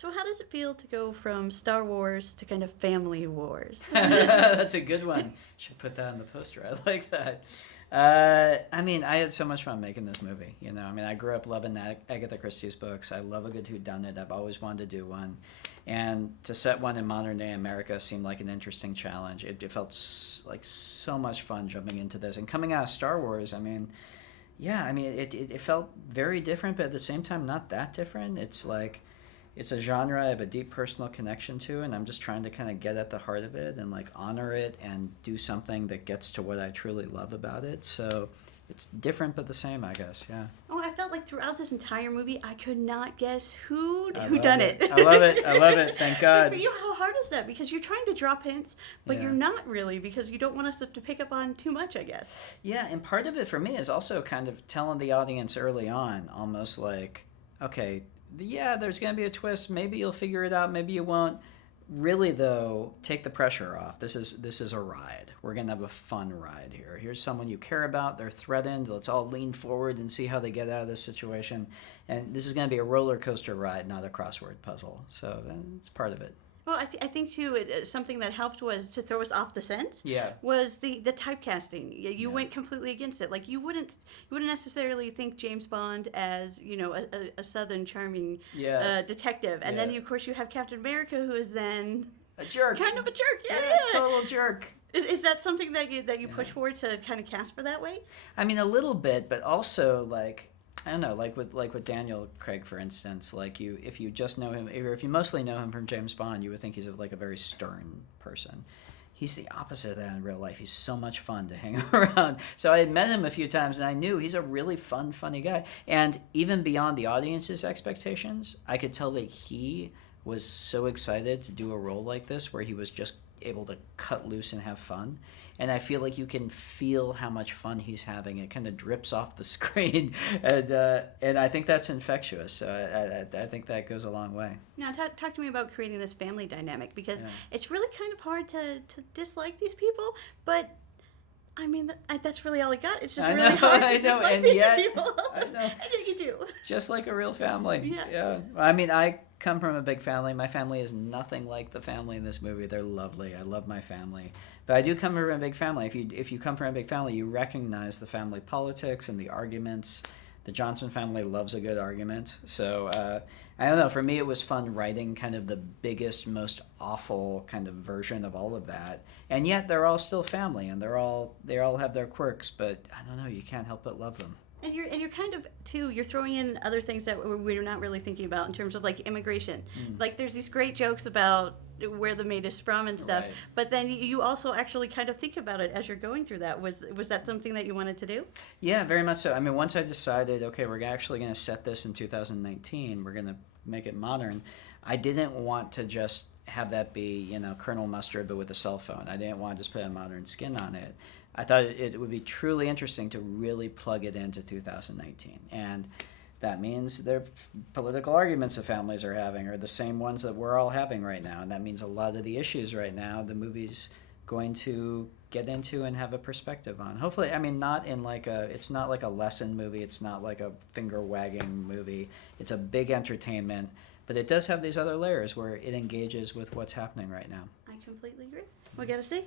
So how does it feel to go from Star Wars to kind of family wars? That's a good one. Should put that on the poster. I like that. I mean, I had so much fun making this movie. You know, I mean, I grew up loving Agatha Christie's books. I love a good whodunit. I've always wanted to do one, and to set one in modern day America seemed like an interesting challenge. It felt like so much fun jumping into this and coming out of Star Wars. I mean, yeah, I mean, it felt very different, but at the same time, not that different. It's like it's a genre I have a deep personal connection to, and I'm just trying to kind of get at the heart of it and like honor it and do something that gets to what I truly love about it. So it's different but the same, I guess. Yeah. Oh, I felt like throughout this entire movie, I could not guess who I done love it. I love it. I love it. Thank But God. for you, how hard is that? Because you're trying to drop hints, but Yeah. you're not really, because you don't want us to pick up on too much, I guess. Yeah, and part of it for me is also kind of telling the audience early on, almost like, okay, yeah, there's going to be a twist. Maybe you'll figure it out. Maybe you won't. Really, though, take the pressure off. This is a ride. We're going to have a fun ride here. Here's someone you care about. They're threatened. Let's all lean forward and see how they get out of this situation. And this is going to be a roller coaster ride, not a crossword puzzle. So it's part of it. Well, I think too, something that helped was to throw us off the scent. Yeah. Was the typecasting. You went completely against it. Like you wouldn't necessarily think James Bond as a southern charming detective, and then of course you have Captain America, who is then a jerk, kind of a jerk. Yeah, total jerk. Is that something that you push forward to kind of cast for that way? I mean, a little bit, but also like. I don't know, like with Daniel Craig, for instance, like if you just know him, or if you mostly know him from James Bond, you would think he's like a very stern person. He's the opposite of that in real life. He's so much fun to hang around. So I had met him a few times, and I knew he's a really fun, funny guy. And even beyond the audience's expectations, I could tell that he was so excited to do a role like this, where he was just able to cut loose and have fun. And I feel like you can feel how much fun he's having. It kind of drips off the screen, and I think that's infectious. So I think that goes a long way. Now, talk to me about creating this family dynamic, because it's really kind of hard to dislike these people, but I mean, that's really all I got. It's just really hard to dislike these people. I know. And yet you do. Just like a real family. Yeah. I mean, I come from a big family. My family is nothing like the family in this movie. They're lovely. I love my family. But I do come from a big family. If you come from a big family, you recognize the family politics and the arguments. The Johnson family loves a good argument. So I don't know. For me, it was fun writing kind of the biggest, most awful kind of version of all of that. And yet they're all still family, and they all have their quirks. But I don't know. You can't help but love them. And you're kind of too. You're throwing in other things that we're not really thinking about in terms of like immigration. Like there's these great jokes about where the maid is from and stuff. Right. But then you also actually kind of think about it as you're going through that. Was that something that you wanted to do? Yeah, very much so. I mean, once I decided, okay, we're actually going to set this in 2019. We're going to make it modern. I didn't want to just have that be, Colonel Mustard, but with a cell phone. I didn't want to just put a modern skin on it. I thought it would be truly interesting to really plug it into 2019. And that means their political arguments the families are having are the same ones that we're all having right now. And that means a lot of the issues right now, the movie's going to get into and have a perspective on. Hopefully, I mean, it's not like a lesson movie. It's not like a finger wagging movie. It's a big entertainment, but it does have these other layers where it engages with what's happening right now. I completely agree. We got to see.